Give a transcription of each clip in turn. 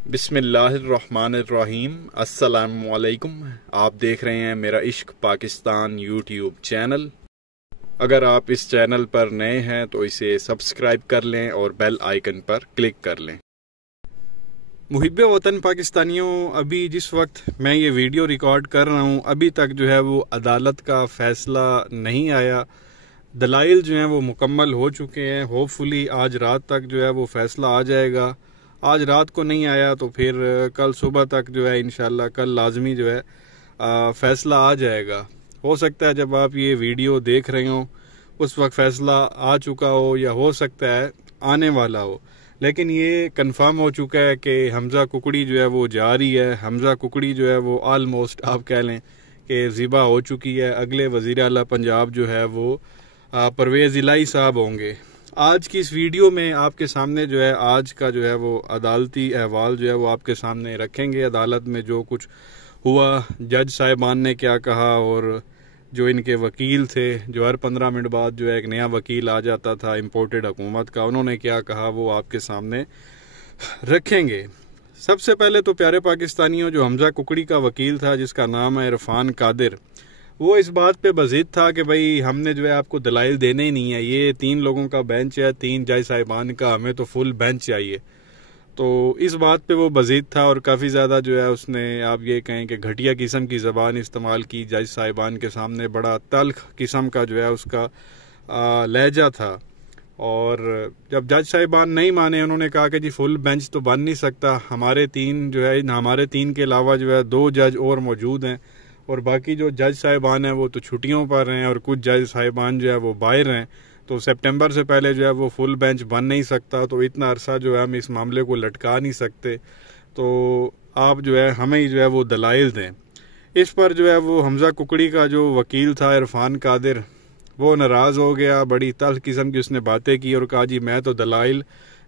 बिस्मिल्लाहिर्रहमानिर्रहीम। अस्सलामुअलैकुम। आप देख रहे हैं मेरा इश्क पाकिस्तान यूट्यूब चैनल। अगर आप इस चैनल पर नए हैं तो इसे सब्सक्राइब कर लें और बेल आइकन पर क्लिक कर लें। मुहिब्बे वतन पाकिस्तानियों, अभी जिस वक्त मैं ये वीडियो रिकॉर्ड कर रहा हूँ अभी तक जो है वो अदालत का फ़ैसला नहीं आया। दलाइल जो हैं वो मुकम्मल हो चुके हैं। होपफुली आज रात तक जो है वो फ़ैसला आ जाएगा। आज रात को नहीं आया तो फिर कल सुबह तक जो है इंशाल्लाह कल लाजमी जो है फ़ैसला आ जाएगा। हो सकता है जब आप ये वीडियो देख रहे हो उस वक्त फ़ैसला आ चुका हो या हो सकता है आने वाला हो, लेकिन ये कंफर्म हो चुका है कि हमज़ा कुकड़ी जो है वो जा रही है। हमज़ा कुकड़ी जो है वो आलमोस्ट आप कह लें कि ज़िबा हो चुकी है। अगले वज़ीर आला पंजाब जो है वो परवेज़ इलाही साहब होंगे। आज की इस वीडियो में आपके सामने जो है आज का जो है वो अदालती अहवाल जो है वो आपके सामने रखेंगे। अदालत में जो कुछ हुआ, जज साहिबान ने क्या कहा और जो इनके वकील थे, जो हर 15 मिनट बाद जो है एक नया वकील आ जाता था इम्पोर्टेड हुकूमत का, उन्होंने क्या कहा वो आपके सामने रखेंगे। सबसे पहले तो प्यारे पाकिस्तानियों, जो हमज़ा कुकड़ी का वकील था जिसका नाम है इरफान कादिर, वो इस बात पे बज़िद था कि भाई हमने जो है आपको दलाइल देने ही नहीं है। ये 3 लोगों का बेंच है, 3 जज साहिबान का, हमें तो फुल बेंच चाहिए। तो इस बात पे वो बज़िद था और काफ़ी ज़्यादा जो है उसने आप ये कहें कि घटिया किस्म की ज़बान इस्तेमाल की। जज साहिबान के सामने बड़ा तल्ख किस्म का जो है उसका लहजा था। और जब जज साहिबान नहीं माने, उन्होंने कहा कि जी फुल बेंच तो बन नहीं सकता, हमारे 3 के अलावा जो है 2 जज और मौजूद हैं और बाकी जो जज साहिबान हैं वो तो छुट्टियों पर हैं और कुछ जज साहिबान जो है वो बाहर हैं। तो सितंबर से पहले जो है वो फुल बेंच बन नहीं सकता, तो इतना अरसा जो है हम इस मामले को लटका नहीं सकते। तो आप जो है हमें ही जो है वो दलाइल दें। इस पर जो है वो हमज़ा कुकड़ी का जो वकील था इरफान कादिर, वो नाराज़ हो गया। बड़ी तल्ख किस्म की उसने बातें की और कहा जी मैं तो दलाइल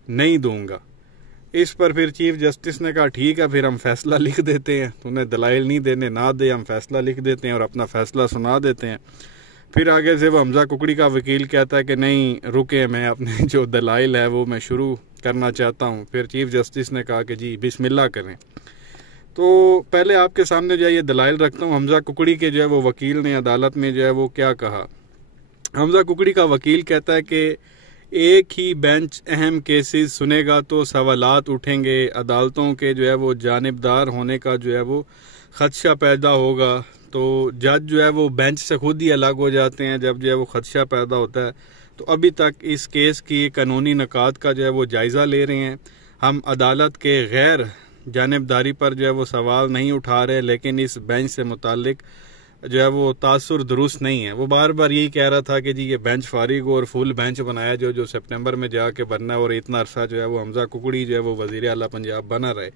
नहीं दूंगा। इस पर फिर चीफ जस्टिस ने कहा ठीक है, फिर हम फैसला लिख देते हैं, तूने दलाइल नहीं देने ना दे, हम फैसला लिख देते हैं और अपना फैसला सुना देते हैं। फिर आगे से वो हमज़ा कुकड़ी का वकील कहता है कि नहीं रुके, मैं अपने जो दलाइल है वो मैं शुरू करना चाहता हूँ। फिर चीफ जस्टिस ने कहा कि जी बिस्मिल्लाह करें। तो पहले आपके सामने जो है ये दलाइल रखता हूँ। हमज़ा कुकड़ी के जो है वो वकील ने अदालत में जो है वो क्या कहा। हमज़ा कुकड़ी का वकील कहता है कि एक ही बेंच अहम केसेस सुनेगा तो सवालात उठेंगे, अदालतों के जो है वो जानिबदार होने का जो है वो खदशा पैदा होगा। तो जज जो है वो बेंच से खुद ही अलग हो जाते हैं जब जो है वो खदशा पैदा होता है। तो अभी तक इस केस की कानूनी नकात का जो है वो जायज़ा ले रहे हैं। हम अदालत के गैर जानिबदारी पर जो है वो सवाल नहीं उठा रहे, लेकिन इस बेंच से मुतालिक जो है वो तासुर दुरुस्त नहीं है। वो बार बार यही कह रहा था कि जी ये बेंच फारिग हो और फुल बेंच बनाया जो सितंबर में जाके बनना है और इतना अरसा जो है वो हमज़ा कुकड़ी जो है वो वज़ीर आला पंजाब बना रहे।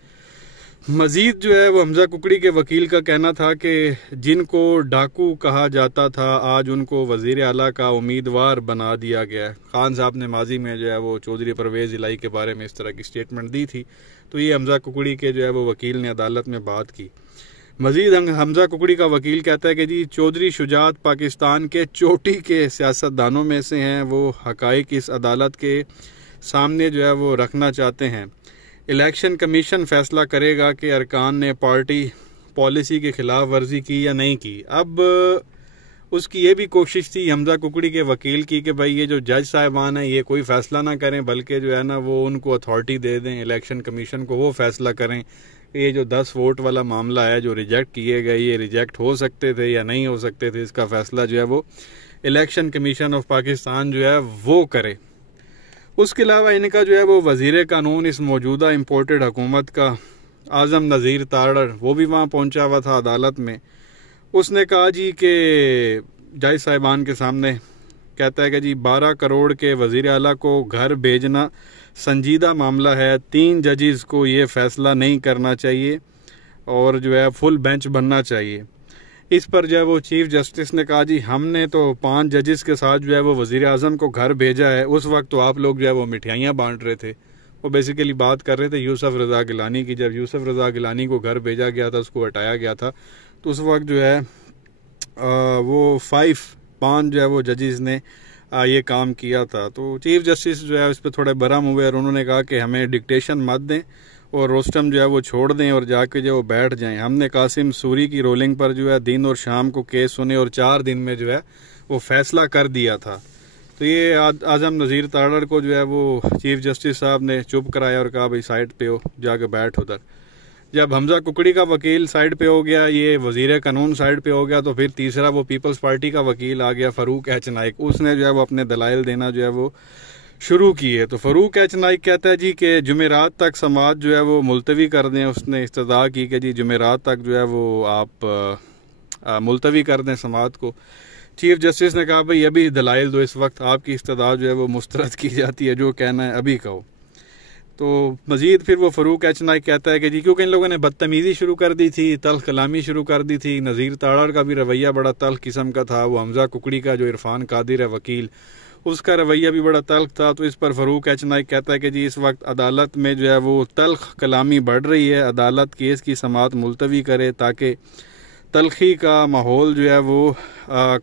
मजीद जो है वो हमज़ा कुकड़ी के वकील का कहना था कि जिनको डाकू कहा जाता था आज उनको वज़ीर आला का उम्मीदवार बना दिया गया है। खान साहब ने माजी में जो है वो चौधरी परवेज़ इलाही के बारे में इस तरह की स्टेटमेंट दी थी। तो ये हमज़ा कुकड़ी के जो है वो वकील ने अदालत में बात की। मजीद हमज़ा कुकड़ी का वकील कहता है कि जी चौधरी शुजात पाकिस्तान के चोटी के सियासतदानों में से हैं। वो हकाइक इस अदालत के सामने जो है वो रखना चाहते हैं। इलेक्शन कमीशन फैसला करेगा कि अरकान ने पार्टी पॉलिसी के खिलाफ वर्जी की या नहीं की। अब उसकी ये भी कोशिश थी हमज़ा कुकड़ी के वकील की कि भाई ये जो जज साहिबान हैं ये कोई फैसला ना करें, बल्कि जो है ना वो उनको अथॉरिटी दे दें इलेक्शन कमीशन को, वो फैसला करें ये जो 10 वोट वाला मामला है जो रिजेक्ट किए गए, ये रिजेक्ट हो सकते थे या नहीं हो सकते थे, इसका फैसला जो है वो इलेक्शन कमीशन ऑफ पाकिस्तान जो है वो करे। उसके अलावा इनका जो है वो वज़ीर कानून इस मौजूदा इम्पोर्टेड हुकूमत का आज़म नज़ीर तारड़, वो भी वहाँ पहुँचा हुआ था अदालत में। उसने कहा जी कि जज साहिबान के सामने कहता है कि जी 12 करोड़ के वज़ीर आला को घर भेजना संजीदा मामला है, 3 जजेस को ये फैसला नहीं करना चाहिए और जो है फुल बेंच बनना चाहिए। इस पर जो है वो चीफ जस्टिस ने कहा जी हमने तो 5 जजेस के साथ जो है वो वज़ीर आज़म को घर भेजा है, उस वक्त तो आप लोग जो है वो मिठाइयाँ बांट रहे थे। वो बेसिकली बात कर रहे थे यूसुफ रज़ा गिलानी की। जब यूसुफ रज़ा गिलानी को घर भेजा गया था, उसको हटाया गया था, तो उस वक्त जो है वो 5 जो है वो जजेस ने ये काम किया था। तो चीफ जस्टिस जो है उस पर थोड़े बरहम हुए और उन्होंने कहा कि हमें डिक्टेशन मत दें और रोस्टम जो है वो छोड़ दें और जाके जो बैठ जाएं। हमने कासिम सूरी की रोलिंग पर जो है दिन और शाम को केस सुने और 4 दिन में जो है वो फैसला कर दिया था। तो ये आजम नज़ीर ताड़र को जो है वो चीफ जस्टिस साहब ने चुप कराया और कहा भाई साइड पे हो, जाके बैठ उधर। जब हमजा कुकड़ी का वकील साइड पे हो गया, ये वजीर कानून साइड पे हो गया, तो फिर तीसरा वो पीपल्स पार्टी का वकील आ गया फरूक एच नाइक। उसने जो है वो अपने दलाइल देना जो है वो शुरू किए। तो फरूक एच नाइक कहता है जी कि जुमेरात तक समाज जो है वो मुलतवी कर दें। उसने इस्तदा की कि जी जुमेरात तक जो है वो आप मुलतवी कर दें समाज को। चीफ जस्टिस ने कहा भाई अभी दलाइल दो, इस वक्त आपकी इस्तदा जो है वो मुस्तरद की जाती है, जो कहना है अभी कहो। तो मजीद फिर वो फरूक एच नाइक कहता है कि जी क्योंकि इन लोगों ने बदतमीजी शुरू कर दी थी, तल्ख कलामी शुरू कर दी थी, नज़ीर ताड़र का भी रवैया बड़ा तल्ख किस्म का था, वो हमजा कुकड़ी का जो इरफान कादिर है वकील, उसका रवैया भी बड़ा तल्ख था। तो इस पर फरूक एच नाइक कहता है कि जी इस वक्त अदालत में जो है वो तल्ख कलामी बढ़ रही है, अदालत केस की समाअत मुलतवी करे ताकि तलखी का माहौल जो है वो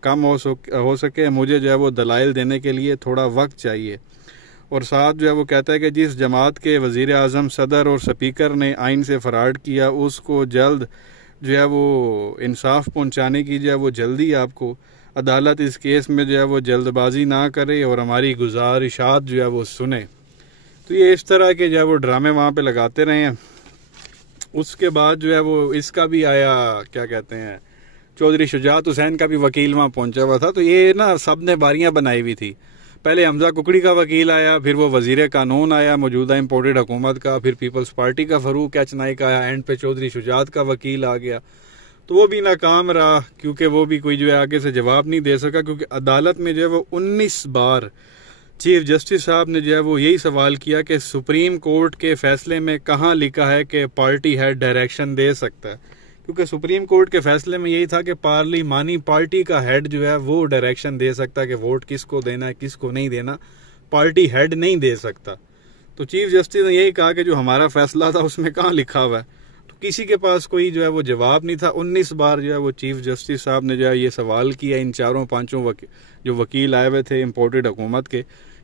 कम हो सके। मुझे जो है वो दलाइल देने के लिए थोड़ा वक्त चाहिए। और साथ जो है वो कहता है कि जिस जमात के वज़ीर आज़म, सदर और स्पीकर ने आइन से फराड किया, उसको जल्द जो है वो इंसाफ पहुंचाने की जो है वो जल्दी आपको अदालत इस केस में जो है वो जल्दबाजी ना करे और हमारी गुजारिशात जो है वो सुने। तो ये इस तरह के जो है वो ड्रामे वहाँ पे लगाते रहे हैं। उसके बाद जो है वो इसका भी आया, क्या कहते हैं, चौधरी शुजात हुसैन का भी वकील वहाँ पहुंचा हुआ था। तो ये ना सब ने बारियां बनाई हुई थी। पहले हमजा कुकड़ी का वकील आया, फिर वो वजीर कानून आया मौजूदा इम्पोर्टेड हुकूमत का, फिर पीपल्स पार्टी का फरूक एच नाइक आया, एंड पे चौधरी शुजात का वकील आ गया। तो वो भी नाकाम रहा क्योंकि वो भी कोई जो है आगे से जवाब नहीं दे सका, क्योंकि अदालत में जो है वो 19 बार चीफ जस्टिस साहब ने जो है वो यही सवाल किया कि सुप्रीम कोर्ट के फैसले में कहाँ लिखा है कि पार्टी हेड डायरेक्शन दे सकता है। क्योंकि सुप्रीम कोर्ट के फैसले में यही था कि पार्लिमानी पार्टी का हेड जो है वो डायरेक्शन दे सकता है कि वोट किसको देना है किसको नहीं देना, पार्टी हेड नहीं दे सकता। तो चीफ जस्टिस ने यही कहा कि जो हमारा फैसला था उसमें कहाँ लिखा हुआ है। तो किसी के पास कोई जो है वो जवाब नहीं था। 19 बार जो है वो चीफ जस्टिस साहब ने जो है ये सवाल किया इन चारों पांचों जो वकील आए हुए थे इम्पोर्टेड हुकूमत के,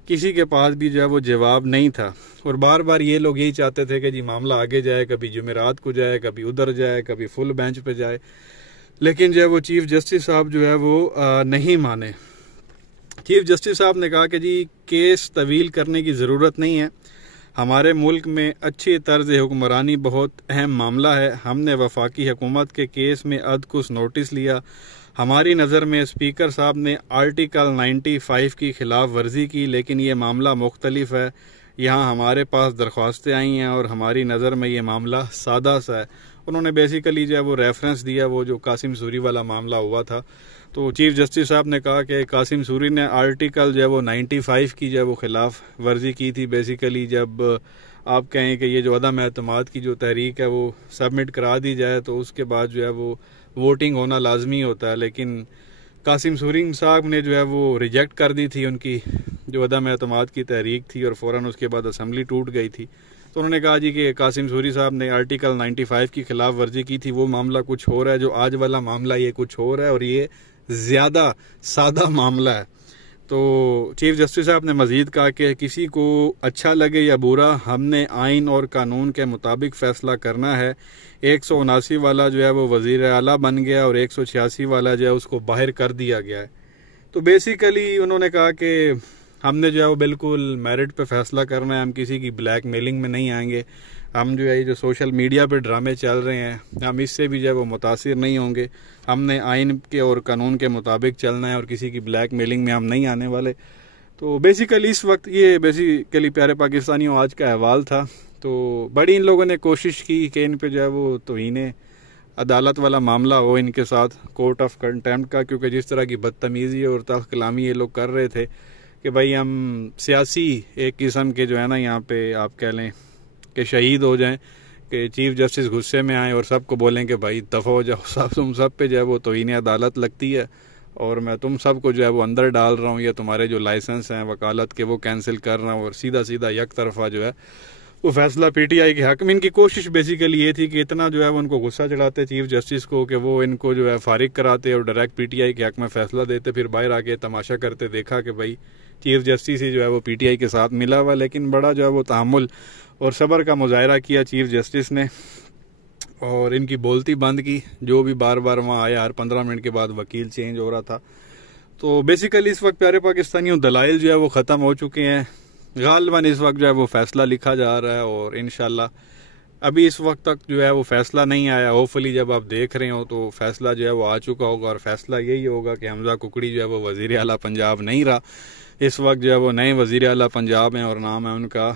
किसी के पास भी जो है वो जवाब नहीं था। और बार बार ये लोग यही चाहते थे कि जी मामला आगे जाए, कभी जुमेरात को जाए, कभी उधर जाए, कभी फुल बेंच पे जाए, लेकिन जो है वो चीफ जस्टिस साहब जो है वो नहीं माने। चीफ जस्टिस साहब ने कहा कि जी केस तवील करने की ज़रूरत नहीं है, हमारे मुल्क में अच्छी तर्ज हुक्मरानी बहुत अहम मामला है। हमने वफाकी हुकूमत के केस में अदकुस नोटिस लिया। हमारी नज़र में स्पीकर साहब ने आर्टिकल 95 की खिलाफ वर्जी की, लेकिन ये मामला मुख्तलिफ है। यहाँ हमारे पास दरख्वास्तें आई हैं और हमारी नज़र में ये मामला सादा सा है। उन्होंने बेसिकली जो है वो रेफरेंस दिया वो जो कासिम सूरी वाला मामला हुआ था। तो चीफ जस्टिस साहब ने कहा कि कासिम सूरी ने आर्टिकल जो है वो 95 की जो है वो खिलाफ वर्जी की थी। बेसिकली जब आप कहें कि ये जो अदम एतमाद की जो तहरीक है वो सबमिट करा दी जाए तो उसके बाद जो है वो वोटिंग होना लाजमी होता है, लेकिन कासिम सूरी साहब ने जो है वो रिजेक्ट कर दी थी उनकी जो अदम एतमाद की तहरीक थी और फ़ौरन उसके बाद असम्बली टूट गई थी। तो उन्होंने कहा जी कि कासिम सूरी साहब ने आर्टिकल 95 की खिलाफ वर्जी की थी, वो मामला कुछ हो रहा है, जो आज वाला मामला ये कुछ हो रहा है और ये ज़्यादा सादा मामला है। तो चीफ जस्टिस साहब ने मजीद कहा कि किसी को अच्छा लगे या बुरा, हमने आइन और कानून के मुताबिक फ़ैसला करना है। 179 वाला जो है वो वज़ीर आला बन गया और 186 वाला जो है उसको बाहर कर दिया गया है। तो बेसिकली उन्होंने कहा कि हमने जो है वो बिल्कुल मेरिट पे फैसला करना है, हम किसी की ब्लैक मेलिंग में नहीं आएंगे। हम जो है ये जो सोशल मीडिया पे ड्रामे चल रहे हैं हम इससे भी जो है वो मुतासिर नहीं होंगे। हमने आइन के और कानून के मुताबिक चलना है और किसी की ब्लैक मेलिंग में हम नहीं आने वाले। तो बेसिकली इस वक्त ये बेसिकली प्यारे पाकिस्तानियों आज का अहवाल था। तो बड़ी इन लोगों ने कोशिश की कि इन पे जो है वो तौहीन अदालत वाला मामला हो इनके साथ कोर्ट ऑफ कंटेम्प्ट का, क्योंकि जिस तरह की बदतमीज़ी और तल्ख कलामी ये लोग कर रहे थे कि भाई हम सियासी एक किस्म के जो है ना यहाँ पे आप कह लें कि शहीद हो जाएं, कि चीफ जस्टिस गुस्से में आए और सबको बोलें कि भाई दफ़ा हो जाओ, सब तुम सब पे जो है वो तौहीन अदालत लगती है और मैं तुम सबको जो है वो अंदर डाल रहा हूँ या तुम्हारे जो लाइसेंस हैं वकालत के वो कैंसिल कर रहा हूँ और सीधा सीधा एक तरफा जो है वो फैसला पीटीआई के हक में। इनकी कोशिश बेसिकली ये थी कि इतना जो है वो उनको गुस्सा चढ़ाते चीफ जस्टिस को कि वो इनको जो है फारिग कराते और डायरेक्ट पीटीआई के हक में फैसला देते, फिर बाहर आके तमाशा करते देखा कि भाई चीफ जस्टिस ही जो है वो पीटीआई के साथ मिला हुआ, लेकिन बड़ा जो है वो तहम्मुल और सब्र का मुजाहरा किया चीफ जस्टिस ने और इनकी बोलती बंद की। जो भी बार बार वहाँ आया, हर 15 मिनट के बाद वकील चेंज हो रहा था। तो बेसिकली इस वक्त प्यारे पाकिस्तानियों दलाइल जो है वो ख़त्म हो चुके हैं। गालिबन इस वक्त जो है वो फैसला लिखा जा रहा है और इंशाल्लाह अभी इस वक्त तक जो है वो फैसला नहीं आया। होपफुली जब आप देख रहे हो तो फैसला जो है वो आ चुका होगा और फैसला यही होगा कि हमजा कुकड़ी जो है वो वज़ीर आला पंजाब नहीं रहा। इस वक्त जो है वो नए वज़ीर आला पंजाब हैं और नाम है उनका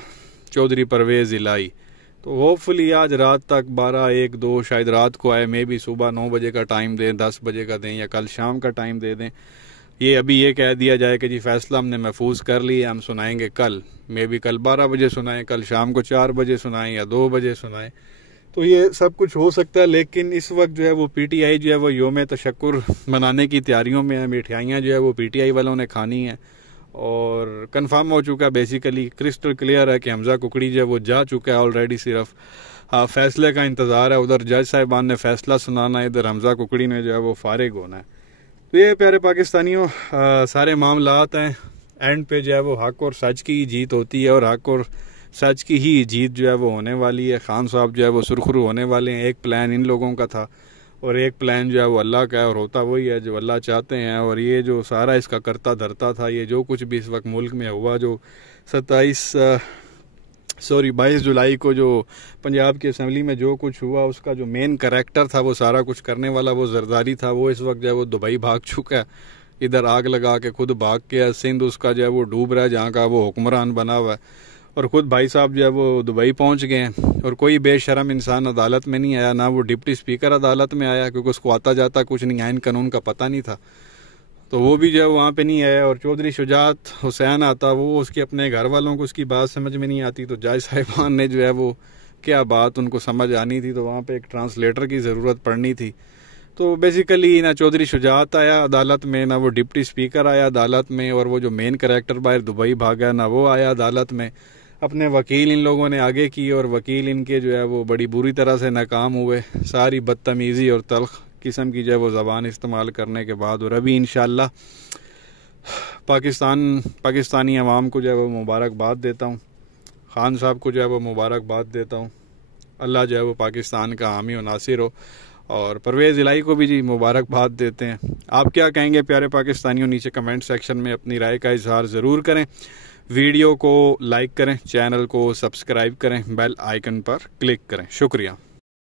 चौधरी परवेज़ इलाही। तो होपफुली आज रात तक 12, 1, 2 शायद रात को आए, मे भी सुबह 9 बजे का टाइम दें, 10 बजे का दें या कल शाम का टाइम दे दें। ये अभी ये कह दिया जाए कि जी फैसला हमने महफूज कर लिया, हम सुनाएंगे कल, मे भी कल 12 बजे सुनाएं, कल शाम को 4 बजे सुनाएं या 2 बजे सुनाएं। तो ये सब कुछ हो सकता है। लेकिन इस वक्त जो है वो पीटीआई जो है वो योम तशक्कुर मनाने की तैयारियों में है। मिठाइयाँ जो है वो पीटीआई वालों ने खानी है और कंफर्म हो चुका है, बेसिकली क्रिस्टल क्लियर है कि हमजा कुकड़ी जो है वो जा चुका है ऑलरेडी। सिर्फ फैसले का इंतज़ार है। उधर जज साहिबान ने फैसला सुनाना है, इधर हमजा कुकड़ी ने जो है वो फारिग होना है। तो ये प्यारे पाकिस्तानियों सारे मामलात हैं। एंड पे जो है वो हक और सच की जीत होती है और हक और सच की ही जीत जो है वो होने वाली है। खान साहब जो है वो सुरखरू होने वाले हैं। एक प्लान इन लोगों का था और एक प्लान जो है वो अल्लाह का है और होता वही है जो अल्लाह चाहते हैं। और ये जो सारा इसका करता धरता था, ये जो कुछ भी इस वक्त मुल्क में हुआ, जो 22 जुलाई को जो पंजाब की असम्बली में जो कुछ हुआ, उसका जो मेन करैक्टर था वो सारा कुछ करने वाला वो जरदारी था, वो इस वक्त जो है वो दुबई भाग चुका है। इधर आग लगा के खुद भाग के सिंध उसका जो है वो डूब रहा है, जहाँ का वो हुक्मरान बना हुआ है। और ख़ुद भाई साहब जो है वो दुबई पहुँच गए हैं और कोई बेशरम इंसान अदालत में नहीं आया, ना वो डिप्टी स्पीकर अदालत में आया क्योंकि उसको आता जाता कुछ नहीं, आइन कानून का पता नहीं था, तो वो भी जो है वहाँ पे नहीं आया। और चौधरी शुजात हुसैन आता, वो उसके अपने घर वालों को उसकी बात समझ में नहीं आती, तो जज साहिबान ने जो है वो क्या बात उनको समझ आनी थी, तो वहाँ पे एक ट्रांसलेटर की ज़रूरत पड़नी थी। तो बेसिकली ना चौधरी शुजात आया अदालत में, ना वो डिप्टी स्पीकर आया अदालत में, और वो जो मेन करैक्टर बाहर दुबई भागा ना वो आया अदालत में। अपने वकील इन लोगों ने आगे की और वकील इनके जो है वो बड़ी बुरी तरह से नाकाम हुए, सारी बदतमीज़ी और तल्ख किस्म की जो है वो ज़बान इस्तेमाल करने के बाद। और अभी इंशाल्लाह पाकिस्तानी अवाम को जो है वो मुबारकबाद देता हूँ, खान साहब को जो है वो मुबारकबाद देता हूँ। अल्लाह जो है वो पाकिस्तान का हामी और नासिर हो, और परवेज़ इलाही को भी जी मुबारकबाद देते हैं। आप क्या कहेंगे प्यारे पाकिस्तानियों? नीचे कमेंट सेक्शन में अपनी राय का इजहार ज़रूर करें। वीडियो को लाइक करें, चैनल को सब्सक्राइब करें, बेल आइकन पर क्लिक करें। शुक्रिया।